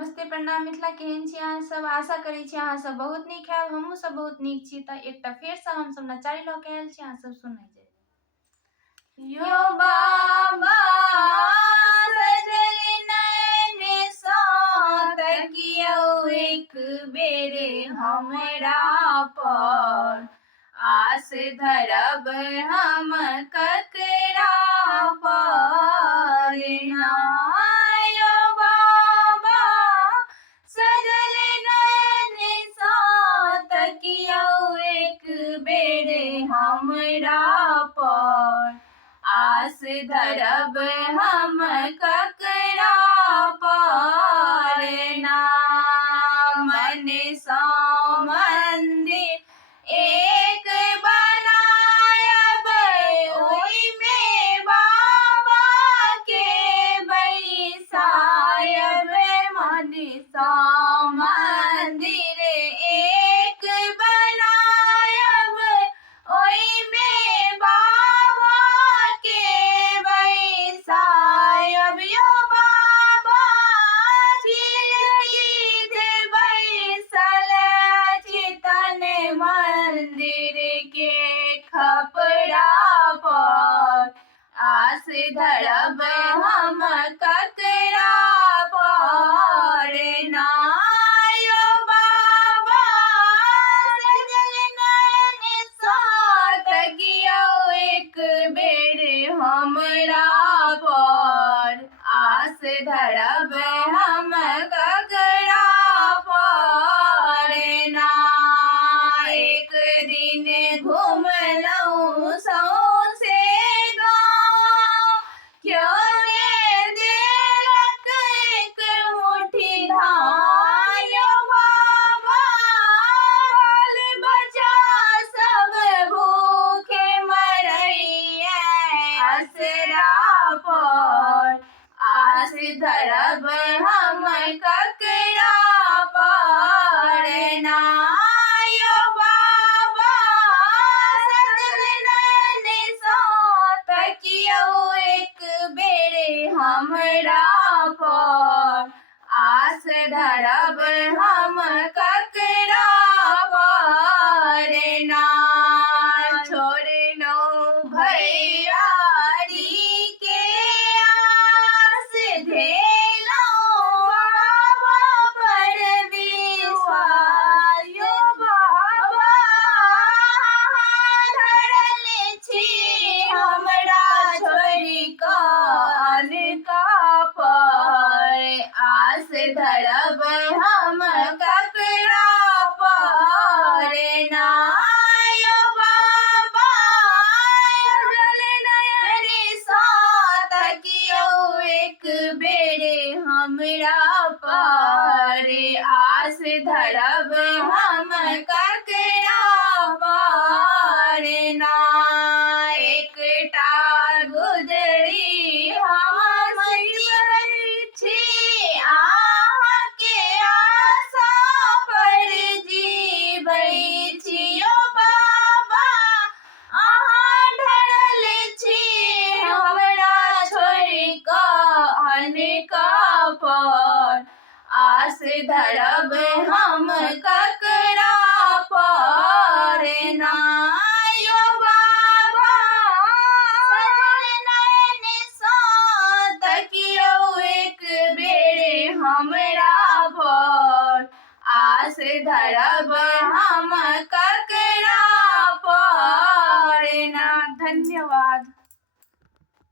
नमस्ते प्रणाम मिथिला, केहन छी अहाँ सब। आशा करै छी अहाँ सब बहुत नीक हैब। हमहूँ सब बहुत नीक छी। तऽ एकटा फेर से हम सब नचारी लऽ के आयल छी, अहाँ सब सुनै जे यो बाबा सजल नैन सँ तकियौ एक बेर हमरा पर, आस धरब हम ककरा पर ना। यो बाबा सजल नैन सँ तकियौ एक बेर हमरा पर, आस धरब हम ककरा पर ना। मन सँ मंदिर एक बनायब, ओहिमे बाबा के बैसायब। मन सँ मंदिर एक बनायब, ओहिमे बाबा के बैसायब। यो बाबा झिलकी दे बैसल चितन मंदिर के खपड़ा पर, आस धरब हम ककरा पर ना। यो बाबा सजल नैन सँ तकियौ एक बेर हमरा पर, आस धरब हम ककरा पर ना। एक दिन घुमलहुँ सौंसे गाँव, क्यों ने देलक एक मुट्ठी धान। यो बाबा बाल बच्चा सब भूखे मरैये असरा पर, आस धरब हम ककरा पर ना। यो बाबा सजल नैन सँ तकियौ एक बेर हमरा पर, आस धरब हम ककरा पर ना। छोड़लहुँ भैयारी के आस, धेलहुँ बाबा पर विश्वास। यो बाबा धरल छी हमरा छोड़ि कऽ अनका पर, आस धरब हम ककरा पर ना। यो बाबा सजल नैन सँ तकियौ एक बेर हमरा पर, आस धरब हम ककरा पर ना। एकटा गुजरी हम छी, अहाँके आशा पर जीबै छी। यो बाबा अहाँ धरल छी हमरा छोड़ि कऽ अनका पर, आस धरब हम ककरा पर ना। यो बाबा सजल नैन सँ तकियौ एक बेर हमरा पर, आस धरब हम ककरा पर ना। धन्यवाद।